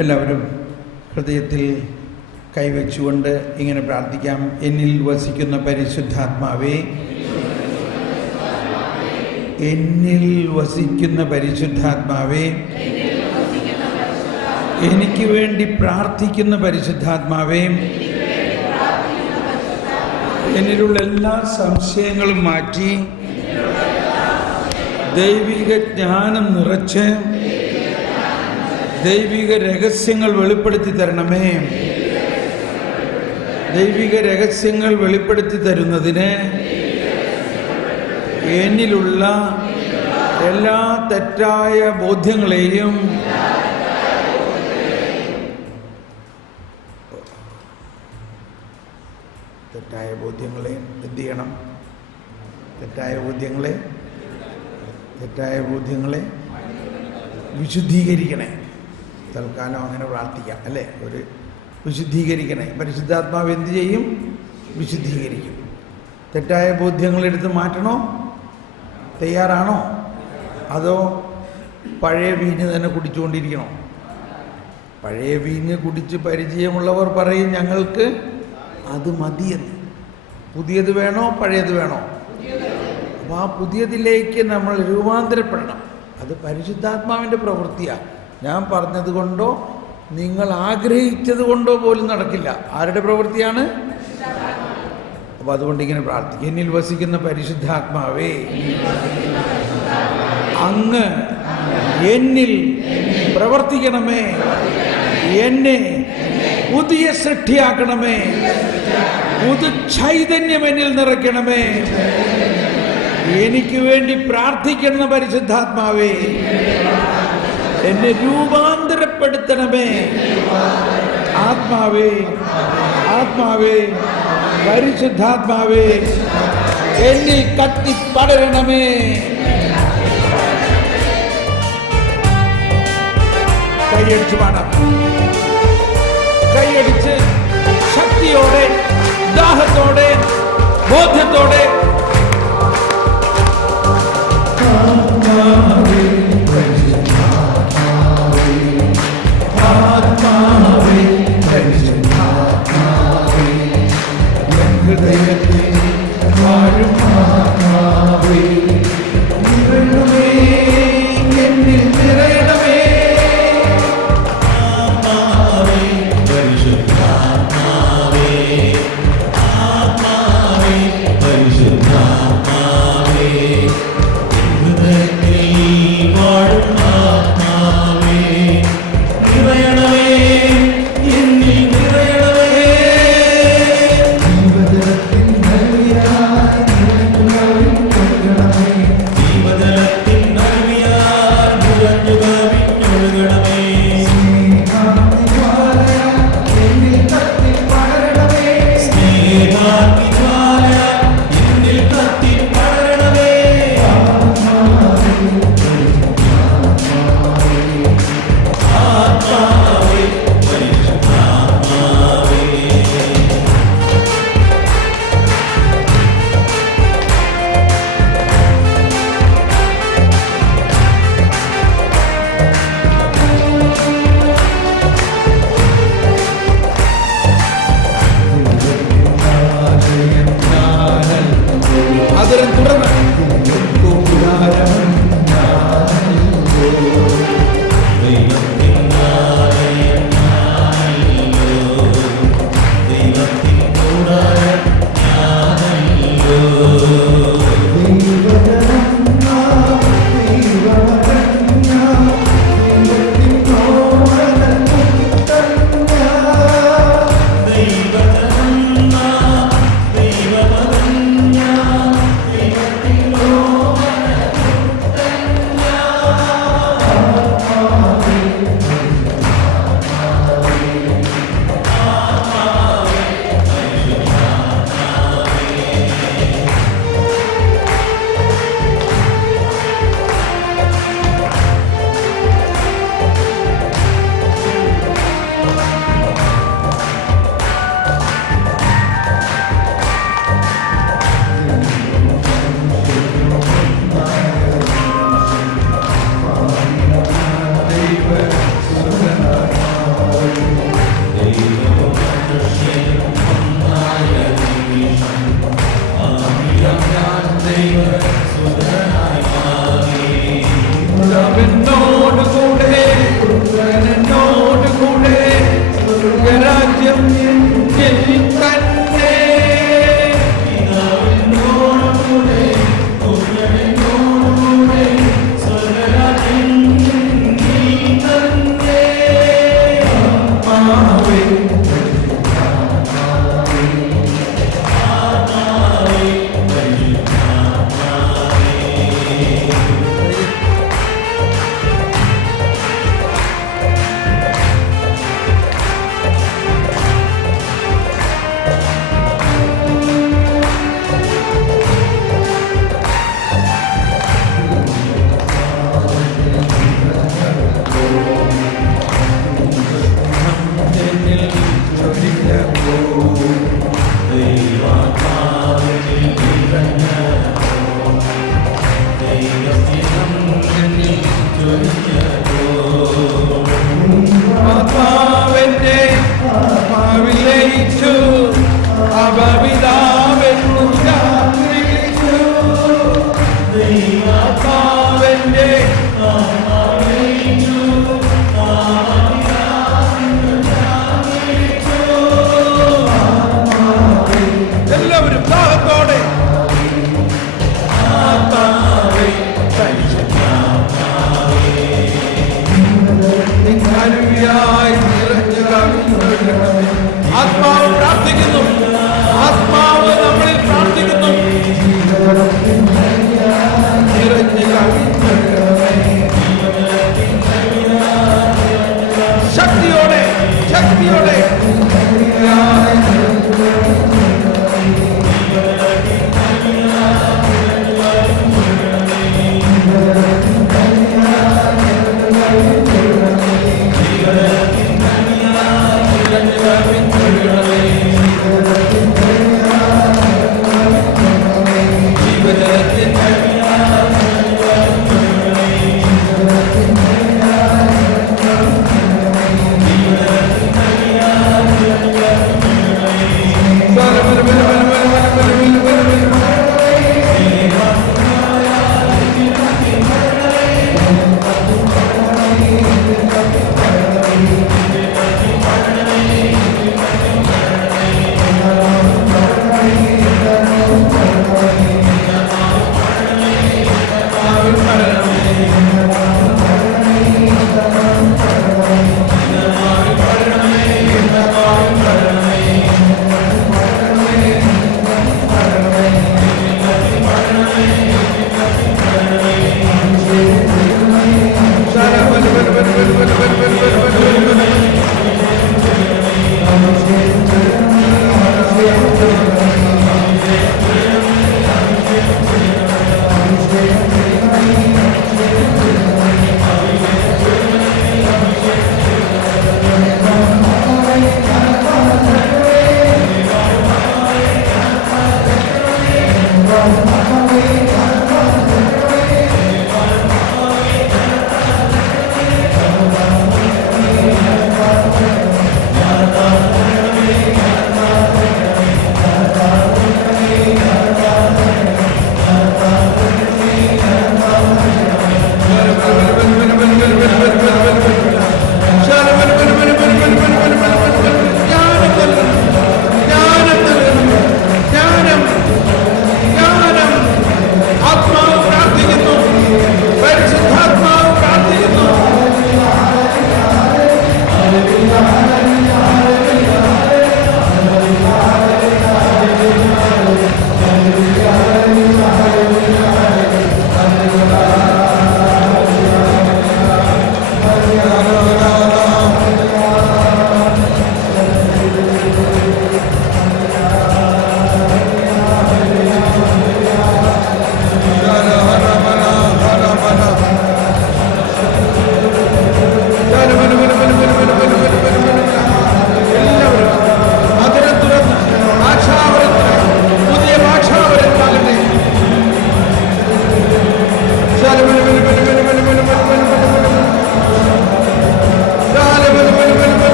എല്ലാവരും ഹൃദയത്തിൽ കൈവച്ചുകൊണ്ട് ഇങ്ങനെ പ്രാർത്ഥിക്കാം. എന്നിൽ വസിക്കുന്ന പരിശുദ്ധാത്മാവേ, എന്നിൽ വസിക്കുന്ന പരിശുദ്ധാത്മാവേ, എനിക്ക് വേണ്ടി പ്രാർത്ഥിക്കുന്ന പരിശുദ്ധാത്മാവേ, എന്നിലുള്ള എല്ലാ സംശയങ്ങളും മാറ്റി ദൈവിക ജ്ഞാനം നിറച്ച് ദൈവിക രഹസ്യങ്ങൾ വെളിപ്പെടുത്തി തരണമേ. ദൈവിക രഹസ്യങ്ങൾ വെളിപ്പെടുത്തി തരുന്നതിന് എന്നിലുള്ള എല്ലാ തെറ്റായ ബോധ്യങ്ങളെയും എന്ത് ചെയ്യണം? തെറ്റായ ബോധ്യങ്ങളെ വിശുദ്ധീകരിക്കണേ. തൽക്കാലം അങ്ങനെ പ്രാർത്ഥിക്കാം അല്ലേ? ഒരു വിശുദ്ധീകരിക്കണേ. പരിശുദ്ധാത്മാവ് എന്ത് ചെയ്യും? വിശുദ്ധീകരിക്കും. തെറ്റായ ബോധ്യങ്ങളെടുത്ത് മാറ്റണോ? തയ്യാറാണോ? അതോ പഴയ വീഞ്ഞ് തന്നെ കുടിച്ചുകൊണ്ടിരിക്കണോ? പഴയ വീഞ്ഞ് കുടിച്ച് പരിചയമുള്ളവർ പറയും ഞങ്ങൾക്ക് അത് മതിയെന്ന്. പുതിയത് വേണോ പഴയത് വേണോ? അപ്പോൾ ആ പുതിയതിലേക്ക് നമ്മൾ രൂപാന്തരപ്പെടണം. അത് പരിശുദ്ധാത്മാവിൻ്റെ പ്രവൃത്തിയാണ്. ഞാൻ പറഞ്ഞത് കൊണ്ടോ നിങ്ങൾ ആഗ്രഹിച്ചത് കൊണ്ടോ പോലും നടക്കില്ല. ആരുടെ പ്രവൃത്തിയാണ്? അപ്പോൾ അതുകൊണ്ട് ഇങ്ങനെ പ്രാർത്ഥിക്കും. എന്നിൽ വസിക്കുന്ന പരിശുദ്ധാത്മാവേ, അങ്ങ് എന്നിൽ പ്രവർത്തിക്കണമേ. എന്നെ പുതിയ സൃഷ്ടിയാക്കണമേ. പുതു ചൈതന്യം എന്നിൽ നിറയ്ക്കണമേ. എനിക്ക് വേണ്ടി പ്രാർത്ഥിക്കുന്ന പരിശുദ്ധാത്മാവേ, എന്നെ രൂപാന്തരപ്പെടുത്തണമേ. ആത്മാവേ, ആത്മാവേ, പരിശുദ്ധാത്മാവേ, എന്നിൽ കത്തിപ്പടരണമേ. കൈയടിച്ച് പാടാം. കൈയടിച്ച് ശക്തിയോടെ, ദാഹത്തോടെ, ബോധ്യത്തോടെ ഹൃദയത്തിൽ വാഴും ആത്മാവേ, നിറയണമേ, എന്നിൽ നിറയണമേ. ആത്മാവേ, പരിശുദ്ധാത്മാവേ, ആത്മാവേ, പരിശുദ്ധ സ്വർഗരാജ്യം എന്നിൽ തന്നെ. ആത്മാവിന്റെ ആത്മാവിലയിച്ചു അപവിതാവെന്നു ഞാൻ വിളിച്ചു. ആത്മാവിന്റെ ആത്മാവിലയിച്ചു എല്ലാവരും ദാഹത്തോടെ അരുവിയായി നിറഞ്ഞു കവിഞ്ഞൊഴുകണമേ. ആത്മാവ് പ്രാർത്ഥിക്കുന്നു, ആത്മാവ് നമ്മളിൽ പ്രാർത്ഥിക്കുന്നു. നിറഞ്ഞു കവിഞ്ഞൊഴുകണമേ. ശക്തിയോടെ ശക്തിയോടെ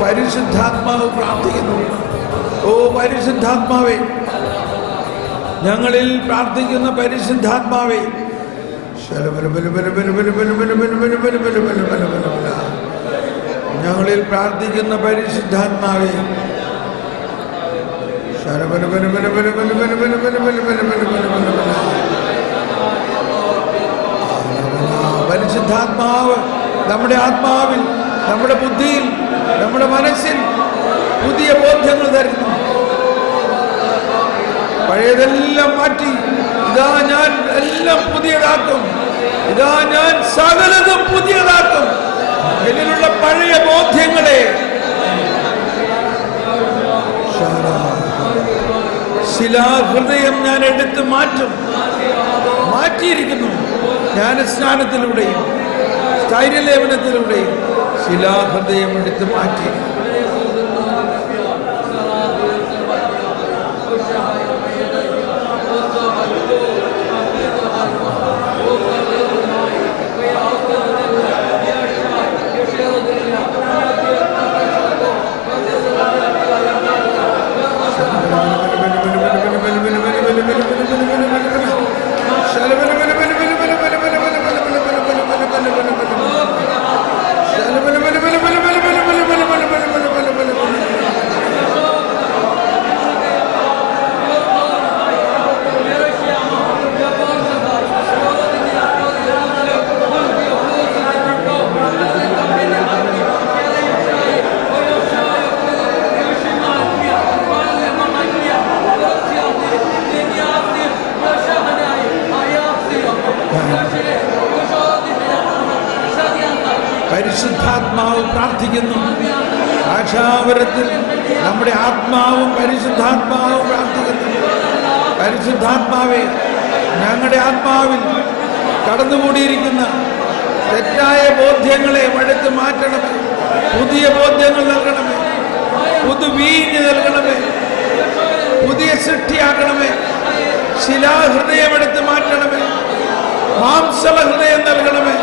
പരിശുദ്ധാത്മാവ് പ്രാർത്ഥിക്കുന്നു. ഓ പരിശുദ്ധാത്മാവേ, ഞങ്ങളിൽ പ്രാർത്ഥിക്കുന്ന പരിശുദ്ധാത്മാവേ, ഞങ്ങളിൽ പ്രാർത്ഥിക്കുന്ന പരിശുദ്ധാത്മാവേ, പരിശുദ്ധാത്മാവ് നമ്മുടെ ആത്മാവിൽ, നമ്മുടെ ബുദ്ധിയിൽ, നമ്മുടെ മനസ്സിൽ പുതിയ ബോധ്യങ്ങൾ തരുന്നു. പഴയതെല്ലാം മാറ്റി ഇതാ ഞാൻ എല്ലാം പുതിയതാക്കും, ഇതാ ഞാൻ സകലതും പുതിയതാക്കും. എന്നിലുള്ള പഴയ ബോധ്യങ്ങളെ ശിലാഹൃദയം ഞാൻ എടുത്ത് മാറ്റിയിരിക്കുന്നു. ജ്ഞാനസ്നാനത്തിലൂടെയും സ്ഥൈര്യലേപനത്തിലൂടെയും ശിലാഹൃദയം എടുത്ത് മാറ്റി. പരിശുദ്ധാത്മാവ് പ്രാർത്ഥിക്കുന്നു. ഭാഷാവരത്തിൽ നമ്മുടെ ആത്മാവും പരിശുദ്ധാത്മാവും പ്രാർത്ഥിക്കുന്നു. പരിശുദ്ധാത്മാവേ, ഞങ്ങളുടെ ആത്മാവിൽ കടന്നുകൂടിയിരിക്കുന്ന തെറ്റായ ബോധ്യങ്ങളെ എടുത്ത് മാറ്റണമേ. പുതിയ ബോധ്യങ്ങൾ നൽകണമേ. പുതുവീഞ്ഞ് നൽകണമേ. പുതിയ സൃഷ്ടിയാക്കണമേ. ശിലാഹൃദയം എടുത്ത് മാറ്റണമേ. മാംസള ഹൃദയം നൽകണമേ.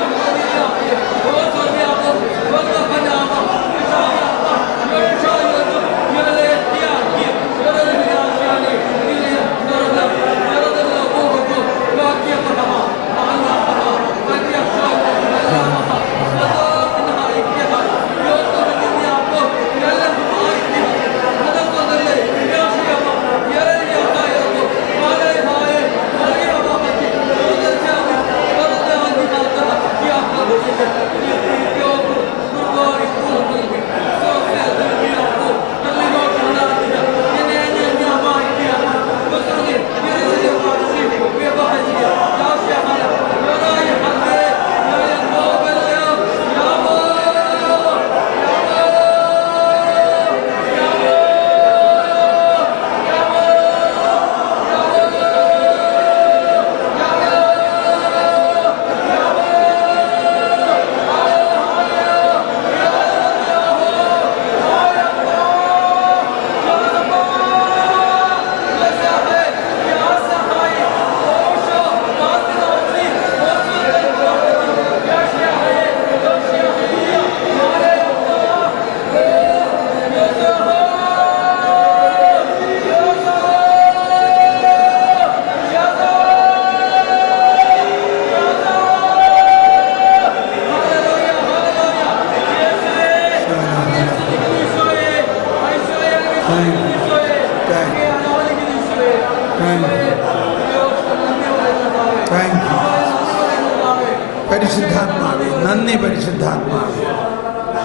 പരിശുദ്ധാത്മാവേ, നന്ദി പരിശുദ്ധാത്മാവേ,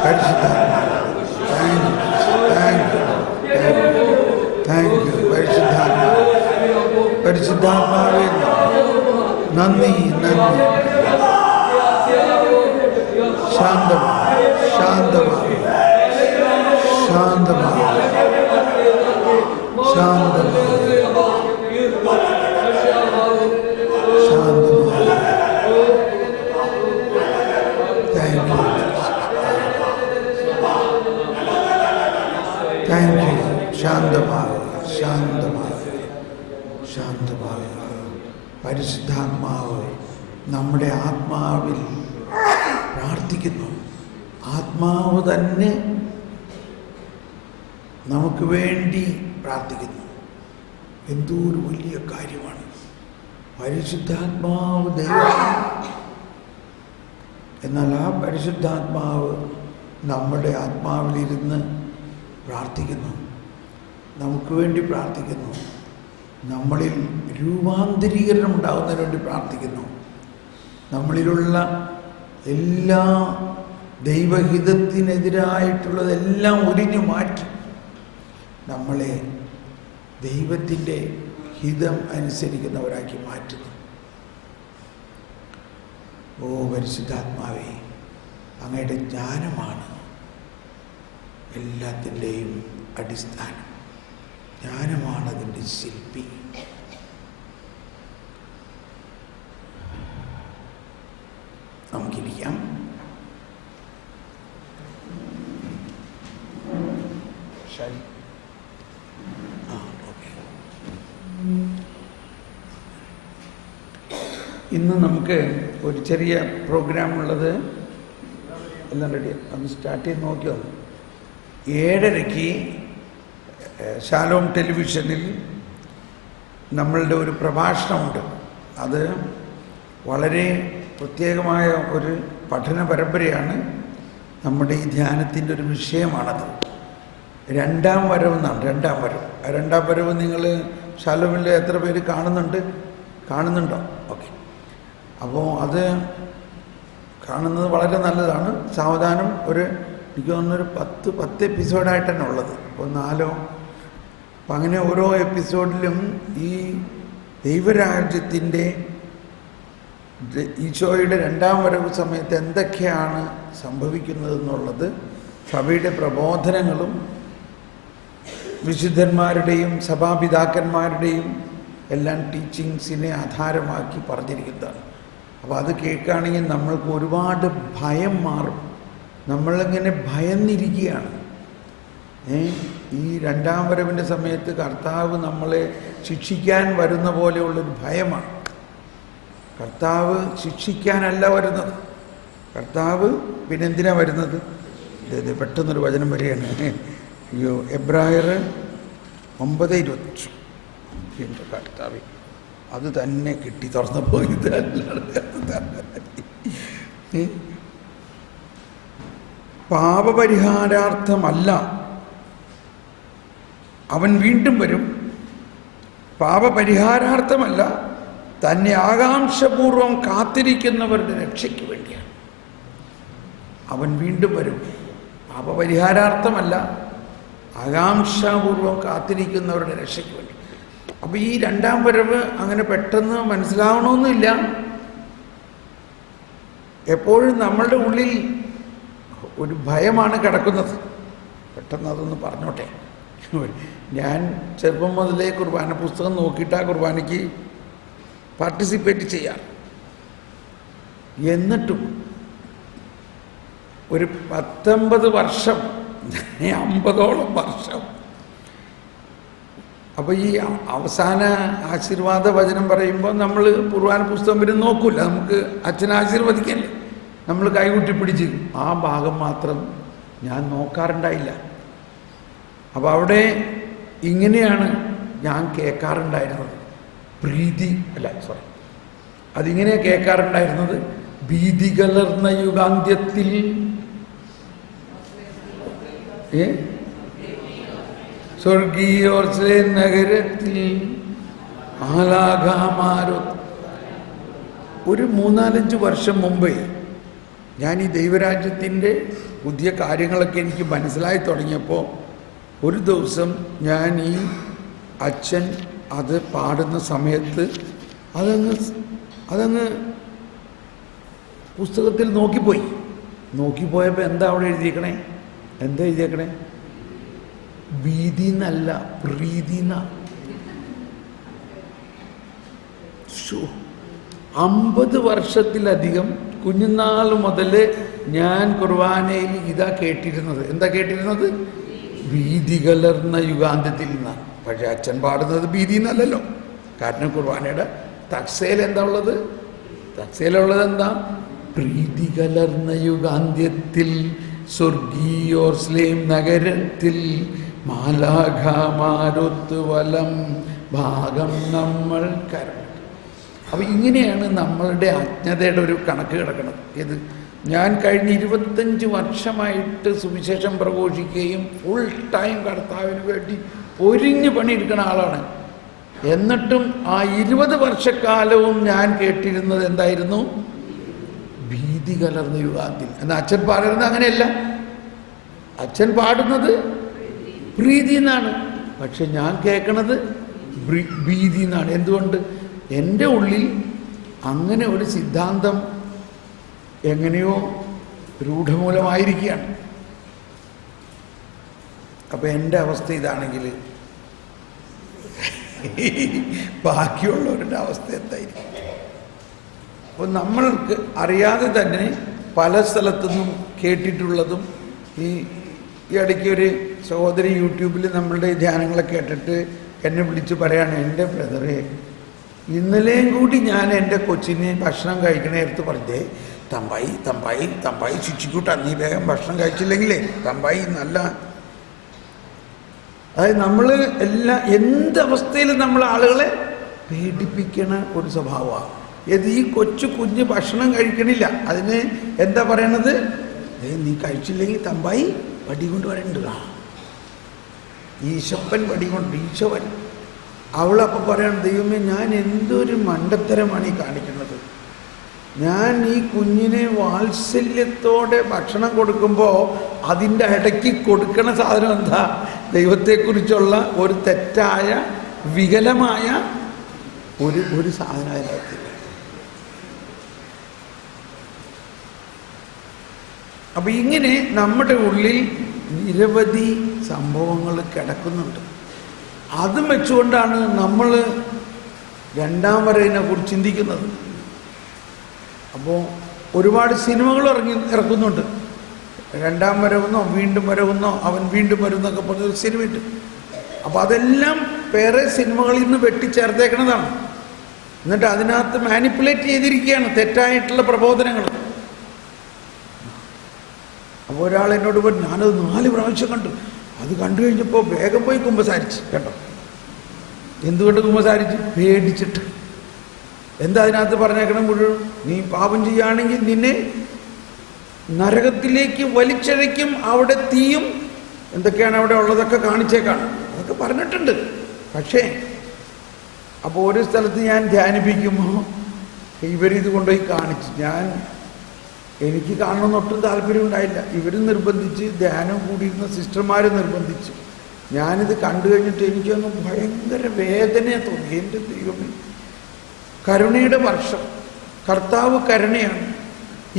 പരിശുദ്ധാത്മാവേ, താങ്ക് യു പരിശുദ്ധാത്മാവേ, പരിശുദ്ധാത്മാവേ നന്ദി നന്ദി. ശാന്തമായി ശാന്തമായി ശാന്തമായി ശാന്തമായി ശാന്തമായി ശാന്തമാകുക, ശാന്തമാകുക, ശാന്തമാകുക. പരിശുദ്ധാത്മാവ് നമ്മുടെ ആത്മാവിൽ പ്രാർത്ഥിക്കുന്നു. ആത്മാവ് തന്നെ നമുക്ക് വേണ്ടി പ്രാർത്ഥിക്കുന്നു. എന്തോ ഒരു വലിയ കാര്യമാണ്. പരിശുദ്ധാത്മാവ് ദൈവം. എന്നാൽ ആ പരിശുദ്ധാത്മാവ് നമ്മുടെ ആത്മാവിലിരുന്ന് പ്രാർത്ഥിക്കുന്നു, നമുക്ക് വേണ്ടി പ്രാർത്ഥിക്കുന്നു, നമ്മളിൽ രൂപാന്തരീകരണം ഉണ്ടാകുന്നതിന് വേണ്ടി പ്രാർത്ഥിക്കുന്നു. നമ്മളിലുള്ള എല്ലാ ദൈവഹിതത്തിനെതിരായിട്ടുള്ളതെല്ലാം ഉരിഞ്ഞു മാറ്റി നമ്മളെ ദൈവത്തിൻ്റെ ഹിതം അനുസരിക്കുന്നവരാക്കി മാറ്റുന്നു. ഓ പരിശുദ്ധാത്മാവേ, അങ്ങയുടെ ജ്ഞാനമാണ് എല്ലാത്തിൻ്റെയും അടിസ്ഥാനം. ജ്ഞാനമാണ് അതിൻ്റെ ശില്പി. നമുക്കിരിക്കാം. ശരി, ഇന്ന് നമുക്ക് ഒരു ചെറിയ പ്രോഗ്രാം ഉള്ളത്. എല്ലാം റെഡി, ഒന്ന് സ്റ്റാർട്ട് ചെയ്ത് നോക്കിയോ. 7:30 ശാലോം ടെലിവിഷനിൽ നമ്മളുടെ ഒരു പ്രഭാഷണമുണ്ട്. അത് വളരെ പ്രത്യേകമായ ഒരു പഠന പരമ്പരയാണ്. നമ്മുടെ ഈ ധ്യാനത്തിൻ്റെ ഒരു വിഷയമാണത്. 2ാം വരവ് എന്നാണ്. 2ാം വരവ്. 2ാം വരവ് നിങ്ങൾ ശാലോമിൽ എത്ര പേര് കാണുന്നുണ്ടോ? ഓക്കെ. അപ്പോൾ അത് കാണുന്നത് വളരെ നല്ലതാണ്. സാവധാനം എനിക്ക് തോന്നുന്നൊരു 10 എപ്പിസോഡായിട്ട് തന്നെ ഉള്ളത്, ഇപ്പോൾ 4. അപ്പം അങ്ങനെ ഓരോ എപ്പിസോഡിലും ഈ ദൈവരാജ്യത്തിൻ്റെ ഈശോയുടെ 2ാം വരവ് സമയത്ത് എന്തൊക്കെയാണ് സംഭവിക്കുന്നതെന്നുള്ളത് സഭയുടെ പ്രബോധനങ്ങളും വിശുദ്ധന്മാരുടെയും സഭാപിതാക്കന്മാരുടെയും എല്ലാം ടീച്ചിങ്സിനെ ആധാരമാക്കി പറഞ്ഞിരിക്കുന്നതാണ്. അപ്പോൾ അത് കേൾക്കുകയാണെങ്കിൽ നമ്മൾക്ക് ഒരുപാട് ഭയം മാറും. നമ്മളിങ്ങനെ ഭയന്നിരിക്കുകയാണ്. ഈ 2ാം വരവിൻ്റെ സമയത്ത് കർത്താവ് നമ്മളെ ശിക്ഷിക്കാൻ വരുന്ന പോലെയുള്ളൊരു ഭയമാണ്. കർത്താവ് ശിക്ഷിക്കാനല്ല വരുന്നത്. കർത്താവ് പിന്നെന്തിനാ വരുന്നത്? പെട്ടെന്നൊരു വചനം വരികയാണ്. അയ്യോ, എബ്രായർ 9:20. എൻ്റെ കർത്താവ്, അത് തന്നെ കിട്ടി തുറന്നപ്പോൾ. പാപപരിഹാരാർത്ഥമല്ല, അവൻ വീണ്ടും വരും. പാപപരിഹാരാർത്ഥമല്ല, തന്നെ ആകാംക്ഷപൂർവം കാത്തിരിക്കുന്നവരുടെ രക്ഷയ്ക്ക് വേണ്ടിയാണ് അവൻ വീണ്ടും വരും. പാപപരിഹാരാർത്ഥമല്ല, ആകാംക്ഷാപൂർവം കാത്തിരിക്കുന്നവരുടെ രക്ഷയ്ക്ക് വേണ്ടി. അപ്പോൾ ഈ 2ാം വരവ് അങ്ങനെ പെട്ടെന്ന് മനസ്സിലാവണമെന്നില്ല. എപ്പോഴും നമ്മളുടെ ഉള്ളിൽ ഒരു ഭയമാണ് കിടക്കുന്നത്. പെട്ടെന്ന് അതൊന്ന് പറഞ്ഞോട്ടെ. ഞാൻ ചെറുപ്പം മുതലേ കുർബാന പുസ്തകം നോക്കിയിട്ട് ആ കുർബാനയ്ക്ക് പാർട്ടിസിപ്പേറ്റ് ചെയ്യാം. എന്നിട്ടും ഒരു 19 വർഷം, 50ഓളം വർഷം. അപ്പോൾ ഈ അവസാന ആശീർവാദ വചനം പറയുമ്പോൾ നമ്മൾ കുർബാന പുസ്തകം വരെ നോക്കൂല. നമുക്ക് അച്ഛനെ ആശീർവദിക്കല്ലേ, നമ്മൾ കൈകൂട്ടി പിടിച്ച് ആ ഭാഗം മാത്രം ഞാൻ നോക്കാറുണ്ടായില്ല. അപ്പോൾ അവിടെ ഇങ്ങനെയാണ് ഞാൻ കേൾക്കാറുണ്ടായിരുന്നത്. അതിങ്ങനെ കേൾക്കാറുണ്ടായിരുന്നത്. ഭീതി കലർന്ന യുഗാന്ത്യത്തിൽ സ്വർഗീയോർസ്ലേ നഗരത്തിൽ ആലാഘമാരോ. ഒരു 3-4 വർഷം മുമ്പേ ഞാൻ ഈ ദൈവരാജ്യത്തിൻ്റെ പുതിയ കാര്യങ്ങളൊക്കെ എനിക്ക് മനസ്സിലായി തുടങ്ങിയപ്പോൾ ഒരു ദിവസം ഞാൻ ഈ അച്ഛൻ അത് പാടുന്ന സമയത്ത് അതങ്ങ് പുസ്തകത്തിൽ നോക്കിപ്പോയപ്പോൾ എന്താ അവിടെ എഴുതിയേക്കണേ? ഭീതി എന്നല്ല, പ്രീതി എന്ന. 50 വർഷത്തിലധികം കുഞ്ഞുനാൾ മുതൽ ഞാൻ കുർബാനയിൽ ഇതാ കേട്ടിരുന്നത്. എന്താ കേട്ടിരുന്നത്? ഭീതി കലർന്ന യുഗാന്ത്യത്തിൽ നിന്നാണ്. പക്ഷെ അച്ഛൻ പാടുന്നത് ഭീതി എന്നല്ലല്ലോ. കാരണം കുർബാനയുടെ തക്സയിൽ എന്താ ഉള്ളത്? തക്സയിലുള്ളത് എന്താ? പ്രീതി കലർന്ന യുഗാന്ത്യത്തിൽ സ്വർഗീയോർസ്ലേം നഗരത്തിൽ മാലാഖമാരൊത്തു വലം ഭാഗം നമ്മൾ കരണം. അപ്പം ഇങ്ങനെയാണ് നമ്മളുടെ അജ്ഞതയുടെ ഒരു കണക്ക് കിടക്കുന്നത്. ഇത് ഞാൻ കഴിഞ്ഞ 25 വർഷമായിട്ട് സുവിശേഷം പ്രഘോഷിക്കുകയും ഫുൾ ടൈം കർത്താവിന് വേണ്ടി പൊരിഞ്ഞ് പണിയെടുക്കുന്ന ആളാണ്. എന്നിട്ടും ആ 20 വർഷക്കാലവും ഞാൻ കേട്ടിരുന്നത് എന്തായിരുന്നു? ഭീതി കലർന്ന യുഗാന്തിൽ. എന്നാൽ അച്ഛൻ പാടുന്നത് അങ്ങനെയല്ല. അച്ഛൻ പാടുന്നത് പ്രീതി എന്നാണ്. പക്ഷെ ഞാൻ കേൾക്കണത് ഭീതി എന്നാണ്. എന്തുകൊണ്ട്? എൻ്റെ ഉള്ളിൽ അങ്ങനെ ഒരു സിദ്ധാന്തം എങ്ങനെയോ രൂഢമൂലമായിരിക്കുകയാണ്. അപ്പം എൻ്റെ അവസ്ഥ ഇതാണെങ്കിൽ ബാക്കിയുള്ളവരുടെ അവസ്ഥ എന്തായിരിക്കും? അപ്പോൾ നമ്മൾക്ക് അറിയാതെ തന്നെ പല സ്ഥലത്തുനിന്നും കേട്ടിട്ടുള്ളതും ഈ ഇടയ്ക്ക് ഒരു സഹോദരി യൂട്യൂബിൽ നമ്മളുടെ ധ്യാനങ്ങളൊക്കെ കേട്ടിട്ട് എന്നെ വിളിച്ച് പറയാണ്, എൻ്റെ ബ്രദറെ, ഇന്നലെയും കൂടി ഞാൻ എൻ്റെ കൊച്ചിനെ ഭക്ഷണം കഴിക്കണ നേരത്ത് പറഞ്ഞേ, തമ്പായി തമ്പായി തമ്പായി ശുചിക്കൂട്ടാ, നീ വേഗം ഭക്ഷണം കഴിച്ചില്ലെങ്കിലേ തമ്പായി നല്ല. അതായത് നമ്മൾ എന്തവസ്ഥയിലും നമ്മൾ ആളുകളെ പേടിപ്പിക്കണ ഒരു സ്വഭാവമാണ്. ഈ കൊച്ചു കുഞ്ഞ് ഭക്ഷണം കഴിക്കണില്ല, അതിന് എന്താ പറയണത്? നീ കഴിച്ചില്ലെങ്കിൽ തമ്പായി വടി കൊണ്ട് വരണ്ട, ഈശപ്പൻ വടി കൊണ്ട് ഈശോ വരും. അവളപ്പം പറയണം, ദൈവമേ ഞാൻ എന്തൊരു മണ്ടത്തരമാണ് ഈ കാണിക്കുന്നത്. ഞാൻ ഈ കുഞ്ഞിനെ വാത്സല്യത്തോടെ ഭക്ഷണം കൊടുക്കുമ്പോൾ അതിൻ്റെ ഇടയ്ക്ക് കൊടുക്കണ സാധനം എന്താ? ദൈവത്തെക്കുറിച്ചുള്ള ഒരു തെറ്റായ വികലമായ ഒരു സാധനം അതിനകത്തില്ല. അപ്പം ഇങ്ങനെ നമ്മുടെ ഉള്ളിൽ നിരവധി സംഭവങ്ങൾ കിടക്കുന്നുണ്ട്. അതും വെച്ചുകൊണ്ടാണ് നമ്മൾ രണ്ടാം വരവിനെ കുറിച്ച് ചിന്തിക്കുന്നത്. അപ്പോൾ ഒരുപാട് സിനിമകൾ ഇറക്കുന്നുണ്ട്. രണ്ടാം വരവെന്നോ വീണ്ടും വരവെന്നോ അവൻ വീണ്ടും വരുന്നൊക്കെ പറഞ്ഞൊരു സിനിമയുണ്ട്. അപ്പോൾ അതെല്ലാം വേറെ സിനിമകളിൽ നിന്ന് വെട്ടിച്ചേർത്തേക്കണതാണ്. എന്നിട്ട് അതിനകത്ത് മാനിപ്പുലേറ്റ് ചെയ്തിരിക്കുകയാണ് തെറ്റായിട്ടുള്ള പ്രബോധനങ്ങൾ. അപ്പോൾ ഒരാൾ എന്നോട് പറഞ്ഞു, ഞാനത് 4 പ്രാവശ്യം കണ്ടു. അത് കണ്ടു കഴിഞ്ഞപ്പോൾ വേഗം പോയി കുമ്പസാരിച്ച്. കേട്ടോ, എന്തുകൊണ്ട് കുമ്പസാരിച്ച്? പേടിച്ചിട്ട്. എന്താ അതിനകത്ത് പറഞ്ഞേക്കണം മുഴുവൻ? നീ പാപം ചെയ്യുകയാണെങ്കിൽ നിന്നെ നരകത്തിലേക്ക് വലിച്ചഴയ്ക്കും, അവിടെ തീയും എന്തൊക്കെയാണ് അവിടെ ഉള്ളതൊക്കെ കാണിച്ചേക്കാണ്, അതൊക്കെ പറഞ്ഞിട്ടുണ്ട്. പക്ഷേ അപ്പോൾ ഒരു സ്ഥലത്ത് ഞാൻ ധ്യാനിപ്പിക്കുമ്പോൾ ഇവരിത് കൊണ്ടുപോയി കാണിച്ചു. എനിക്ക് കാണണമെന്ന് ഒട്ടും താല്പര്യം ഉണ്ടായില്ല. ഇവർ നിർബന്ധിച്ച്, ധ്യാനം കൂടിയിരുന്ന സിസ്റ്റർമാർ നിർബന്ധിച്ച്. ഞാനിത് കണ്ടു കഴിഞ്ഞിട്ട് എനിക്കൊന്ന് ഭയങ്കര വേദനയെ തോന്നി. എൻ്റെ ദൈവമേ, കരുണയുടെ വർഷം, കർത്താവ് കരുണയാണ്.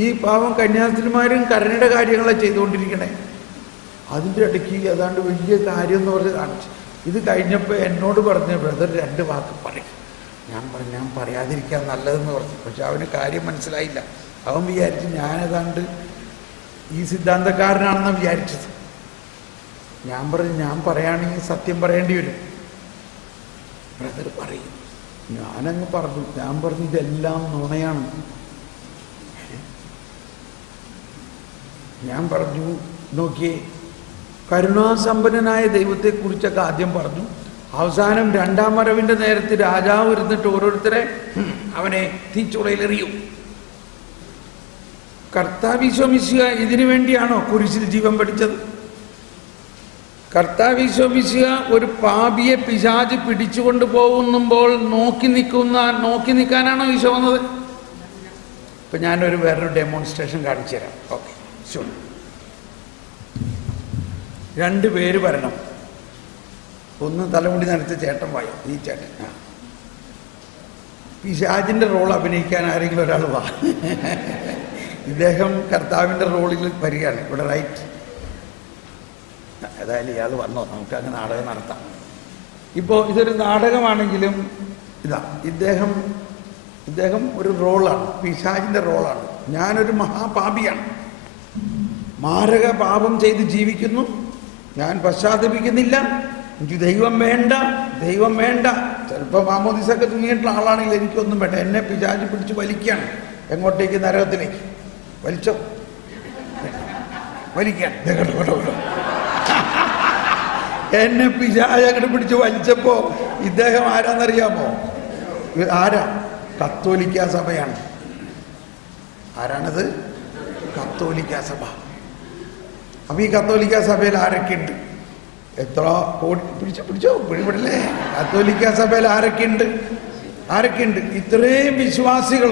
ഈ പാവം കന്യാസ്ത്രീമാരും കരുണയുടെ കാര്യങ്ങളാണ് ചെയ്തുകൊണ്ടിരിക്കണേ. അതിൻ്റെ ഇടയ്ക്ക് ഏതാണ്ട് വലിയ കാര്യം എന്ന് പറഞ്ഞ് കാണിച്ചു. ഇത് കഴിഞ്ഞപ്പോൾ എന്നോട് പറഞ്ഞ ബ്രദർ 2 വാക്ക് പറയും. ഞാൻ പറയാതിരിക്കാൻ നല്ലതെന്ന് പറഞ്ഞു. പക്ഷെ അവന് കാര്യം മനസ്സിലായില്ല. അവൻ വിചാരിച്ച് ഞാനേതാണ്ട് ഈ സിദ്ധാന്തക്കാരനാണെന്നാണ് വിചാരിച്ചത്. ഞാൻ പറഞ്ഞു, ഞാൻ പറയുകയാണെങ്കിൽ സത്യം പറയേണ്ടി വരും. ബ്രദർ പറയും. ഞാനങ്ങ് പറഞ്ഞു. ഞാൻ പറഞ്ഞു, ഇതെല്ലാം നുണയാണ്. ഞാൻ പറഞ്ഞു, നോക്കിയേ, കരുണാസമ്പന്നനായ ദൈവത്തെക്കുറിച്ചൊക്കെ ആദ്യം പറഞ്ഞു. അവസാനം രണ്ടാം വരവിൻ്റെ നേരത്ത് രാജാവ് ഇരുന്നിട്ട് ഓരോരുത്തരെ അവനെ തീച്ചുളയിലെറിയും. കർത്താവീശോ മിശിഹ ഇതിനു വേണ്ടിയാണോ കുരിശിൽ ജീവൻ പഠിച്ചത്? കർത്താവീശോ മിശിഹ ഒരു പാപിയെ പിശാച് പിടിച്ചുകൊണ്ട് പോകുമ്പോൾ നോക്കി നിൽക്കാനാണോ ഈശോ വന്നത്? ഇപ്പം ഞാനൊരു വേറൊരു ഡെമോൺസ്ട്രേഷൻ കാണിച്ചു തരാം. ഓക്കെ, ശരി. 2 പേര് വരണം. ഒന്ന് തലമുടി നനച്ച ചേട്ടൻ വായോ, ഈ ചേട്ടൻ. പിശാചിൻ്റെ റോൾ അഭിനയിക്കാൻ ആരെങ്കിലും ഒരാൾ വാ. ഇദ്ദേഹം കർത്താവിൻ്റെ റോളിൽ വരികയാണ്. ഇവിടെ റൈറ്റ്. ഏതായാലും ഇയാൾ വന്നോ, നമുക്കങ്ങ് നാടകം നടത്താം. ഇപ്പോൾ ഇതൊരു നാടകമാണെങ്കിലും ഇദ്ദേഹം ഒരു റോളാണ്, പിശാചിൻ്റെ റോളാണ്. ഞാനൊരു മഹാപാപിയാണ്, മാരക പാപം ചെയ്ത് ജീവിക്കുന്നു. ഞാൻ പശ്ചാത്തപിക്കുന്നില്ല, എനിക്ക് ദൈവം വേണ്ട, ദൈവം വേണ്ട. ചിലപ്പോൾ മാമോദിസൊക്കെ തുണിയിട്ടുള്ള ആളാണെങ്കിൽ എനിക്കൊന്നും വേണ്ട. എന്നെ പിശാച് പിടിച്ച് വലിക്കുകയാണ്. എങ്ങോട്ടേക്ക്? നരകത്തിലേക്ക്. വലിച്ചോ, വലിക്കാൻ. എന്നെ പിശാച് അങ്ങോട്ട് പിടിച്ച് വലിച്ചപ്പോ ഇദ്ദേഹം ആരാന്നറിയാമോ? ആരാ? കത്തോലിക്ക സഭയാണ്. ആരാണത്? കത്തോലിക്ക സഭ. അപ്പൊ ഈ കത്തോലിക്ക സഭയിൽ ആരൊക്കെ ഉണ്ട്? എത്ര കോടി പിടിച്ചോ പിടിപെടില്ലേ? കത്തോലിക്ക സഭയിൽ ആരൊക്കെയുണ്ട്? ഇത്രയും വിശ്വാസികൾ,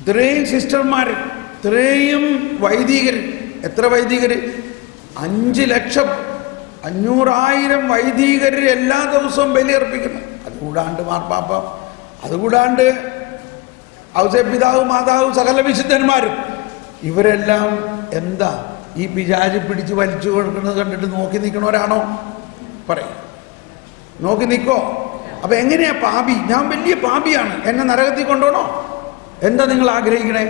ഇത്രയും സിസ്റ്റർമാർ, ഇത്രയും വൈദികർ. എത്ര വൈദികർ? 5,500,000 വൈദികർ എല്ലാ ദിവസവും ബലിയർപ്പിക്കുന്നു. അതുകൂടാണ്ട് മാർപ്പാപ്പ, അതുകൂടാണ്ട് ഔസേപ്പിതാവ്, മാതാവ്, സകല വിശുദ്ധന്മാരും. ഇവരെല്ലാം എന്താ ഈ പിശാച് പിടിച്ച് വലിച്ചു കൊടുക്കുന്നത് കണ്ടിട്ട് നോക്കി നിൽക്കണവരാണോ? പറയും, നോക്കി നിൽക്കോ? അപ്പൊ എങ്ങനെയാ പാപി? ഞാൻ വലിയ പാപിയാണ്, എന്നെ നരകത്തിൽ കൊണ്ടുപോകണോ? എന്താ നിങ്ങൾ ആഗ്രഹിക്കണേ?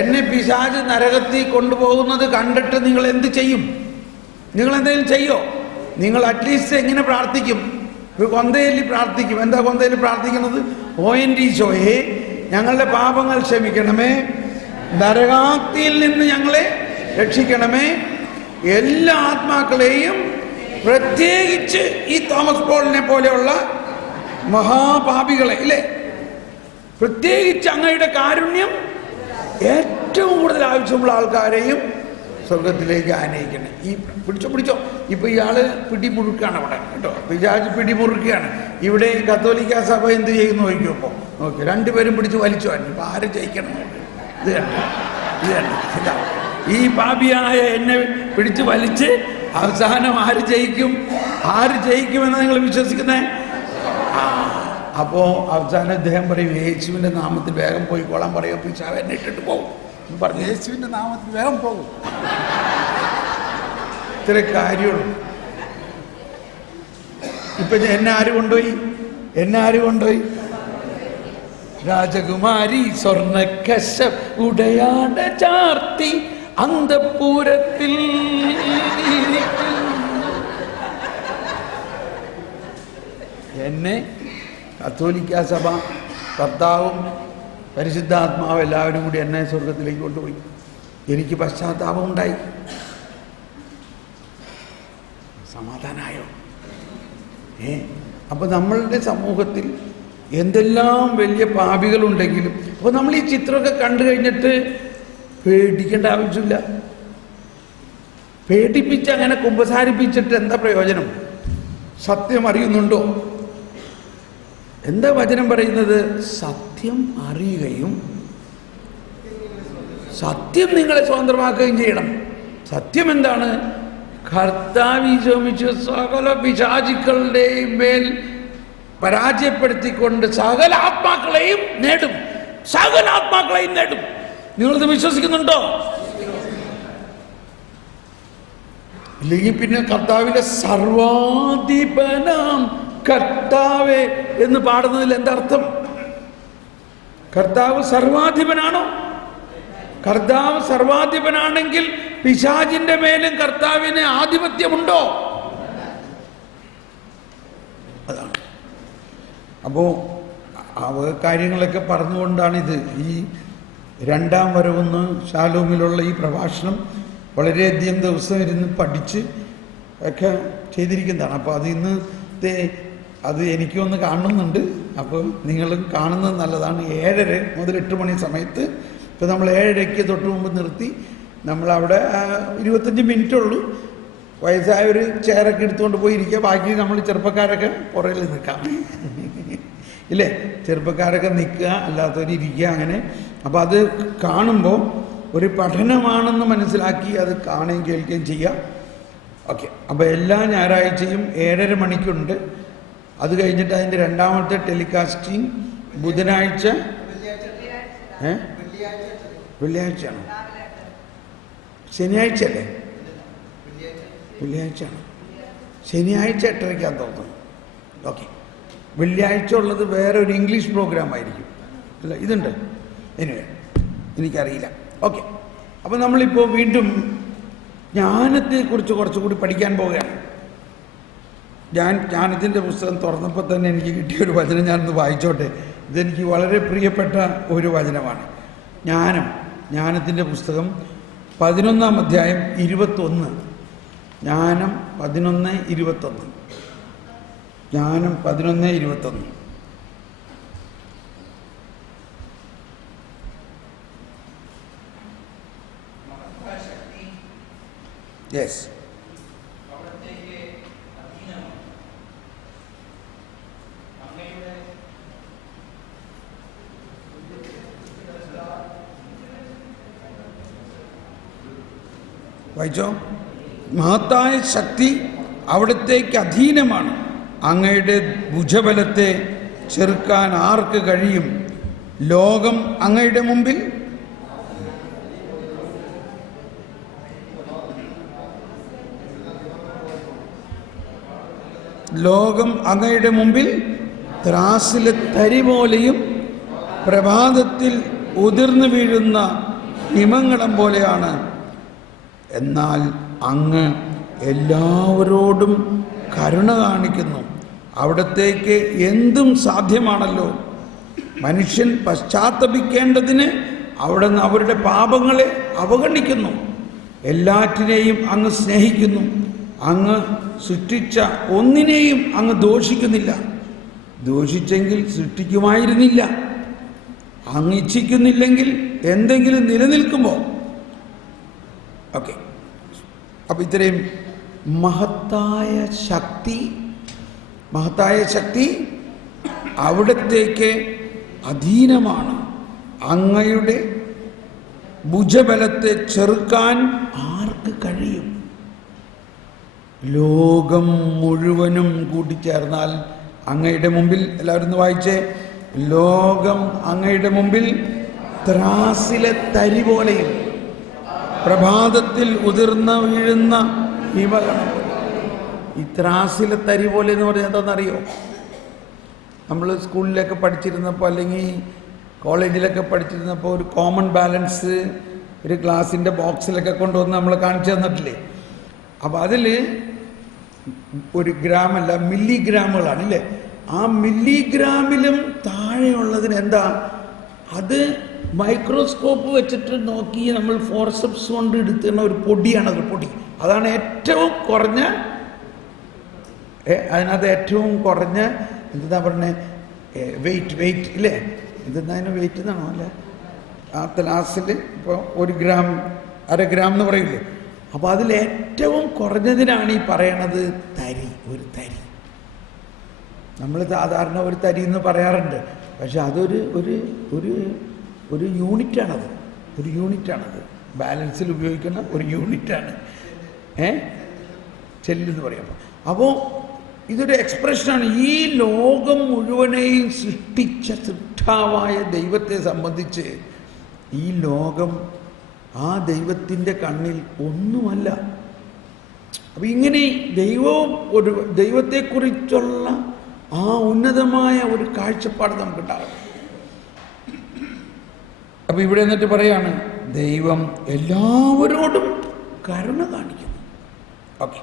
എന്നെ പിശാച് നരകത്തിൽ കൊണ്ടുപോകുന്നത് കണ്ടിട്ട് നിങ്ങൾ എന്ത് ചെയ്യും? നിങ്ങൾ എന്തെങ്കിലും ചെയ്യോ? നിങ്ങൾ അറ്റ്ലീസ്റ്റ് എങ്ങനെ പ്രാർത്ഥിക്കും? ഒരു കൊന്തയിൽ പ്രാർത്ഥിക്കും. എന്താ കൊന്തയിൽ പ്രാർത്ഥിക്കുന്നത്? ഓയൻറ്റീശോയെ, ഞങ്ങളുടെ പാപങ്ങൾ ക്ഷമിക്കണമേ, നരകാഗ്നിയിൽ നിന്ന് ഞങ്ങളെ രക്ഷിക്കണമേ, എല്ലാ ആത്മാക്കളെയും, പ്രത്യേകിച്ച് ഈ തോമസ് പോളിനെ പോലെയുള്ള മഹാപാപികളെ, ഇല്ലേ, പ്രത്യേകിച്ച് അങ്ങയുടെ കാരുണ്യം ഏറ്റവും കൂടുതൽ ആവശ്യമുള്ള ആൾക്കാരെയും സ്വർഗത്തിലേക്ക് ആനയിക്കണം. ഈ പിടിച്ചോ. ഇപ്പൊ ഇയാള് പിടിമുറുക്കാണ് അവിടെ കേട്ടോ. പിശാച് പിടിമുറുക്കുകയാണ്. ഇവിടെ ഈ കത്തോലിക്ക സഭ എന്ത് ചെയ്യുന്നു നോക്കിയപ്പോ നോക്കി, രണ്ടുപേരും പിടിച്ച് വലിച്ചു വന്നു. ഇപ്പൊ ആര് ജയിക്കണം? ഇത് കണ്ടു. ഈ പാപിയായ എന്നെ പിടിച്ച് വലിച്ച് അവസാനം ആര് ജയിക്കുമെന്ന് നിങ്ങൾ വിശ്വസിക്കുന്നേ? അപ്പോ അവസാനം അദ്ദേഹം പറയും, യേശുവിന്റെ നാമത്തിൽ വേഗം പോയിക്കോളാൻ പറയും. പിശാച് എന്നെ ഇട്ടിട്ട് പോകും പറഞ്ഞു. യേശുവിന്റെ നാമത്തിൽ വേഗം പോകും. ഇത്ര കാര്യമുള്ളൂ. ഇപ്പൊ എന്നെ ആര് കൊണ്ടുപോയി? രാജകുമാരി സ്വർണ്ണക്കശ ഉടയാട ചാർത്തി അന്തപൂരത്തിൽ. എന്നെ കത്തോലിക്ക സഭ, കർത്താവും പരിശുദ്ധാത്മാവ് എല്ലാവരും കൂടി എന്നെ സ്വർഗത്തിലേക്ക് കൊണ്ടുപോയി. എനിക്ക് പശ്ചാത്താപം ഉണ്ടായി. സമാധാനമായോ? അപ്പൊ നമ്മളുടെ സമൂഹത്തിൽ എന്തെല്ലാം വലിയ പാപികളുണ്ടെങ്കിലും, അപ്പോൾ നമ്മൾ ഈ ചിത്രമൊക്കെ കണ്ടു കഴിഞ്ഞിട്ട് പേടിക്കേണ്ട ആവശ്യമില്ല. പേടിപ്പിച്ച് അങ്ങനെ കുമ്പസാരിപ്പിച്ചിട്ട് എന്താ പ്രയോജനം? സത്യം അറിയുന്നുണ്ടോ? എന്താ വചനം പറയുന്നത്? സത്യം അറിയുകയും സത്യം നിങ്ങളെ സ്വതന്ത്രമാക്കുകയും ചെയ്യണം. സത്യം എന്താണ്? കർത്താവ് ഈശോമിശിഹാ സകല പിശാചുക്കളുടെയും മേൽ പരാജയപ്പെടുത്തിക്കൊണ്ട് സകല ആത്മാക്കളെയും നേടും. നിങ്ങളിത് വിശ്വസിക്കുന്നുണ്ടോ? ഇല്ലെങ്കിൽ പിന്നെ കർത്താവിന്റെ സർവാധിപനാം കർത്താവേ എന്ന് പാടുന്നതിൽ എന്തർത്ഥം? കർത്താവ് സർവാധിപനാണോ? കർത്താവ് സർവാധിപനാണെങ്കിൽ പിശാചിന്റെ മേലും കർത്താവിന് ആധിപത്യമുണ്ടോ? അതാണ്. അപ്പോൾ ആ കാര്യങ്ങളൊക്കെ പറഞ്ഞുകൊണ്ടാണിത് ഈ രണ്ടാം വരവെന്ന് ഷാലോമിലുള്ള ഈ പ്രഭാഷണം വളരെയധികം ദിവസം ഇരുന്ന് പഠിച്ച് ഒക്കെ ചെയ്തിരിക്കുന്നതാണ്. അപ്പോൾ അത് എനിക്കൊന്ന് കാണുന്നുണ്ട്. അപ്പോൾ നിങ്ങളും കാണുന്നത് നല്ലതാണ്. 7:30 മുതൽ 8 മണി സമയത്ത്. ഇപ്പോൾ നമ്മൾ 7:30 തൊട്ട് മുമ്പ് നിർത്തി. നമ്മളവിടെ 25 മിനിറ്റ് ഉള്ളൂ. വയസ്സായൊരു ചെയറൊക്കെ എടുത്തുകൊണ്ട് പോയി ഇരിക്കുക. ബാക്കി നമ്മൾ ചെറുപ്പക്കാരൊക്കെ പുറകിൽ നിൽക്കാം, ഇല്ലേ? ചെറുപ്പക്കാരൊക്കെ നിൽക്കുക, അല്ലാത്തവർ ഇരിക്കുക, അങ്ങനെ. അപ്പോൾ അത് കാണുമ്പോൾ ഒരു പഠനമാണെന്ന് മനസ്സിലാക്കി അത് കാണുകയും കേൾക്കുകയും ചെയ്യാം. ഓക്കെ. അപ്പോൾ എല്ലാ ഞായറാഴ്ചയും 7:30 മണിക്കുണ്ട്. അത് കഴിഞ്ഞിട്ട് അതിൻ്റെ രണ്ടാമത്തെ ടെലികാസ്റ്റിംഗ് ബുധനാഴ്ച, വെള്ളിയാഴ്ചയാണോ? ശനിയാഴ്ച അല്ലേ? വെള്ളിയാഴ്ചയാണ്. ശനിയാഴ്ച 8:30 തോന്നുന്നു. ഓക്കെ. വെള്ളിയാഴ്ച ഉള്ളത് വേറെ ഒരു ഇംഗ്ലീഷ് പ്രോഗ്രാം ആയിരിക്കും. അല്ല, ഇതുണ്ട്. എനിക്കറിയില്ല. ഓക്കെ. അപ്പോൾ നമ്മളിപ്പോൾ വീണ്ടും ജ്ഞാനത്തെക്കുറിച്ച് കുറച്ചുകൂടി പഠിക്കാൻ പോവുകയാണ്. ഞാൻ ജ്ഞാനത്തിൻ്റെ പുസ്തകം തുറന്നപ്പോൾ തന്നെ എനിക്ക് കിട്ടിയൊരു വചനം ഞാനൊന്ന് വായിച്ചോട്ടെ. ഇതെനിക്ക് വളരെ പ്രിയപ്പെട്ട ഒരു വചനമാണ്. ജ്ഞാനത്തിൻ്റെ പുസ്തകം 11-ാം അധ്യായം 21. ജ്ഞാനം 11:21. ജ്ഞാനം 11:21. യെസ്. വായിച്ചോ. മഹത്തായ ശക്തി അവിടത്തേക്ക് അധീനമാണ്. അങ്ങയുടെ ഭുജബലത്തെ ചെറുക്കാൻ ആർക്ക് കഴിയും? ലോകം അങ്ങയുടെ മുമ്പിൽ ത്രാസിലെ തരി പോലെയും പ്രഭാതത്തിൽ ഉതിർന്നു വീഴുന്ന ഹിമങ്ങളം പോലെയാണ്. എന്നാൽ അങ്ങ് എല്ലാവരോടും കരുണ കാണിക്കുന്നു. അവിടത്തേക്ക് എന്തും സാധ്യമാണല്ലോ. മനുഷ്യൻ പശ്ചാത്തപിക്കേണ്ടതിന് അവിടുന്ന് അവരുടെ പാപങ്ങളെ അവഗണിക്കുന്നു. എല്ലാറ്റിനെയും അങ്ങ് സ്നേഹിക്കുന്നു. അങ്ങ് സൃഷ്ടിച്ച ഒന്നിനെയും അങ്ങ് ദോഷിക്കുന്നില്ല. ദോഷിച്ചെങ്കിൽ സൃഷ്ടിക്കുമായിരുന്നില്ല. അങ്ങ് ഇച്ഛിക്കുന്നില്ലെങ്കിൽ എന്തെങ്കിലും നിലനിൽക്കുമോ? ഓക്കെ. അപ്പം ഇത്രയും മഹത്തായ ശക്തി അവിടത്തേക്ക് അധീനമാണ്. അങ്ങയുടെ ഭുജബലത്തെ ചെറുക്കാൻ ആർക്ക് കഴിയും? ലോകം മുഴുവനും കൂട്ടിച്ചേർന്നാൽ അങ്ങയുടെ മുമ്പിൽ, എല്ലാവരും ഒന്ന് വായിച്ചേ, ലോകം അങ്ങയുടെ മുമ്പിൽ ത്രാസിലെ തരി പോലെയും പ്രഭാതത്തിൽ ഉതിർന്ന വീഴുന്ന ഹിമകണം. ഈ ത്രാസിലെ തരി പോലെ എന്ന് പറഞ്ഞാൽ എന്താണെന്നറിയോ? നമ്മൾ സ്കൂളിലൊക്കെ പഠിച്ചിരുന്നപ്പോൾ അല്ലെങ്കിൽ കോളേജിലൊക്കെ പഠിച്ചിരുന്നപ്പോൾ ഒരു കോമൺ ബാലൻസ് ഒരു ഗ്ലാസിൻ്റെ ബോക്സിലൊക്കെ കൊണ്ടുവന്ന് നമ്മൾ കാണിച്ചു തന്നിട്ടില്ലേ? അപ്പോൾ അതിൽ ഒരു ഗ്രാമല്ല, മില്ലിഗ്രാമുകളാണ് ഇല്ലേ? ആ മില്ലിഗ്രാമിലും താഴെയുള്ളതിന് എന്താ? അത് മൈക്രോസ്കോപ്പ് വെച്ചിട്ട് നോക്കി നമ്മൾ ഫോർസെപ്സ് കൊണ്ട് എടുത്തുന്ന ഒരു പൊടിയാണത്. പൊടി അതാണ് ഏറ്റവും കുറഞ്ഞ, അതിനകത്ത് ഏറ്റവും കുറഞ്ഞ എന്താ പറഞ്ഞ വെയിറ്റ് ഇല്ലേ? ഇതെന്താ വെയിറ്റ് എന്നാണോ? അല്ലേ, ആ ത്ലാസിൽ ഇപ്പോൾ 1 ഗ്രാം 1/2 ഗ്രാം എന്ന് പറയില്ലേ? അപ്പോൾ അതിൽ ഏറ്റവും കുറഞ്ഞതിനാണ് ഈ പറയണത് ഒരു തരി. നമ്മൾ സാധാരണ ഒരു തരി എന്ന് പറയാറുണ്ട്, പക്ഷെ അതൊരു ഒരു ഒരു ഒരു യൂണിറ്റാണത്. ബാലൻസിൽ ഉപയോഗിക്കുന്ന ഒരു യൂണിറ്റാണ് ചെല്ലെന്ന് പറയാം. അപ്പോൾ ഇതൊരു എക്സ്പ്രഷനാണ്. ഈ ലോകം മുഴുവനെയും സൃഷ്ടിച്ച സൃഷ്ടാവായ ദൈവത്തെ സംബന്ധിച്ച് ഈ ലോകം ആ ദൈവത്തിൻ്റെ കണ്ണിൽ ഒന്നുമല്ല. അപ്പം ഇങ്ങനെ ദൈവത്തെക്കുറിച്ചുള്ള ആ ഉന്നതമായ ഒരു കാഴ്ചപ്പാട് നമുക്കുണ്ടാകും. അപ്പം ഇവിടെ എന്നിട്ട് പറയാണ്, ദൈവം എല്ലാവരോടും കരുണ കാണിക്കുന്നു. ഓക്കെ,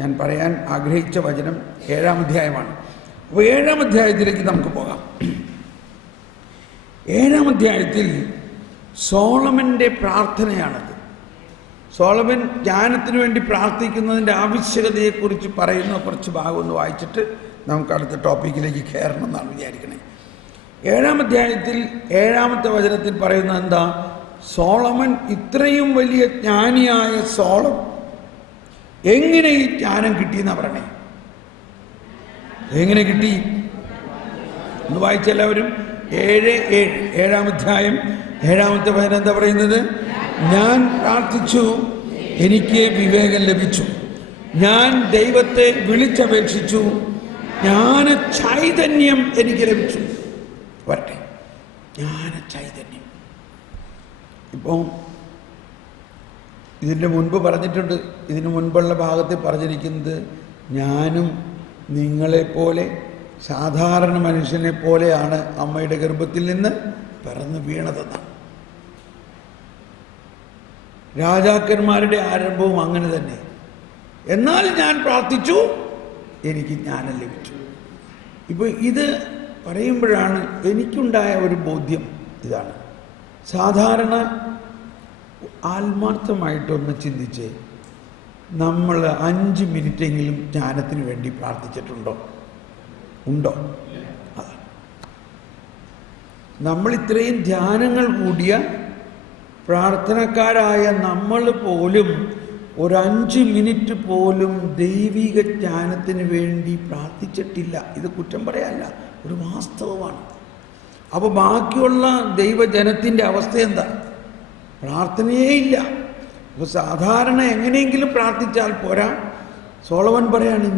ഞാൻ പറയാൻ ആഗ്രഹിച്ച വചനം 7-ാം അധ്യായമാണ്. അപ്പോൾ 7-ാം അധ്യായത്തിലേക്ക് നമുക്ക് പോകാം. 7-ാം അധ്യായത്തിൽ സോളമൻ്റെ പ്രാർത്ഥനയാണത്. സോളമൻ ജ്ഞാനത്തിന് വേണ്ടി പ്രാർത്ഥിക്കുന്നതിൻ്റെ ആവശ്യകതയെക്കുറിച്ച് പറയുന്ന കുറച്ച് ഭാഗം ഒന്ന് വായിച്ചിട്ട് നമുക്ക് അടുത്ത ടോപ്പിക്കിലേക്ക് കയറണം എന്നാണ് വിചാരിക്കണേ. 7-ാം അധ്യായത്തിൽ 7-ാമത്തെ വചനത്തിൽ പറയുന്നത് എന്താ? സോളമൻ, ഇത്രയും വലിയ ജ്ഞാനിയായ എങ്ങനെ ഈ ജ്ഞാനം കിട്ടിയെന്നാണ് പറയണേ. എങ്ങനെ കിട്ടി ഒന്ന് വായിച്ചെല്ലാവരും. 7:7 അധ്യായം 7-ാമത്തെ വചനം എന്താ പറയുന്നത്? ഞാൻ പ്രാർത്ഥിച്ചു, എനിക്ക് വിവേകം ലഭിച്ചു. ഞാൻ ദൈവത്തെ വിളിച്ചപേക്ഷിച്ചു, ജ്ഞാന ചൈതന്യം എനിക്ക് ലഭിച്ചു. വരട്ടെ, ജ്ഞാന ചൈതന്യം. ഇപ്പോൾ ഇതിൻ്റെ മുൻപ് പറഞ്ഞിട്ടുണ്ട്, ഇതിനു മുൻപുള്ള ഭാഗത്തിൽ പറഞ്ഞിരിക്കുന്നത് ഞാനും നിങ്ങളെപ്പോലെ സാധാരണ മനുഷ്യനെ പോലെയാണ് അമ്മയുടെ ഗർഭത്തിൽ നിന്ന് പിറന്നു വീണതെന്നാണ്. രാജാക്കന്മാരുടെ ആരംഭവും അങ്ങനെ തന്നെ. എന്നാൽ ഞാൻ പ്രാർത്ഥിച്ചു, എനിക്ക് ജ്ഞാനം ലഭിച്ചു. ഇപ്പോൾ ഇത് പറയുമ്പോഴാണ് എനിക്കുണ്ടായ ഒരു ബോധ്യം ഇതാണ്. സാധാരണ ആത്മാർത്ഥമായിട്ടൊന്ന് ചിന്തിച്ച് നമ്മൾ 5 മിനിറ്റെങ്കിലും ജ്ഞാനത്തിന് വേണ്ടി പ്രാർത്ഥിച്ചിട്ടുണ്ടോ? ഉണ്ടോ? നമ്മൾ ഇത്രയും ധ്യാനങ്ങൾ കൂടിയ പ്രാർത്ഥനക്കാരായ നമ്മൾ പോലും ഒരു 5 മിനിറ്റ് പോലും ദൈവിക ജ്ഞാനത്തിന് വേണ്ടി പ്രാർത്ഥിച്ചിട്ടില്ല. ഇത് കുറ്റം പറയാനല്ല, ഒരു വാസ്തവമാണ്. അപ്പോൾ ബാക്കിയുള്ള ദൈവജനത്തിൻ്റെ അവസ്ഥ എന്താ? പ്രാർത്ഥനയേ ഇല്ല. അപ്പോൾ സാധാരണ എങ്ങനെയെങ്കിലും പ്രാർത്ഥിച്ചാൽ പോരാ. സോളമൻ പറയാണ്,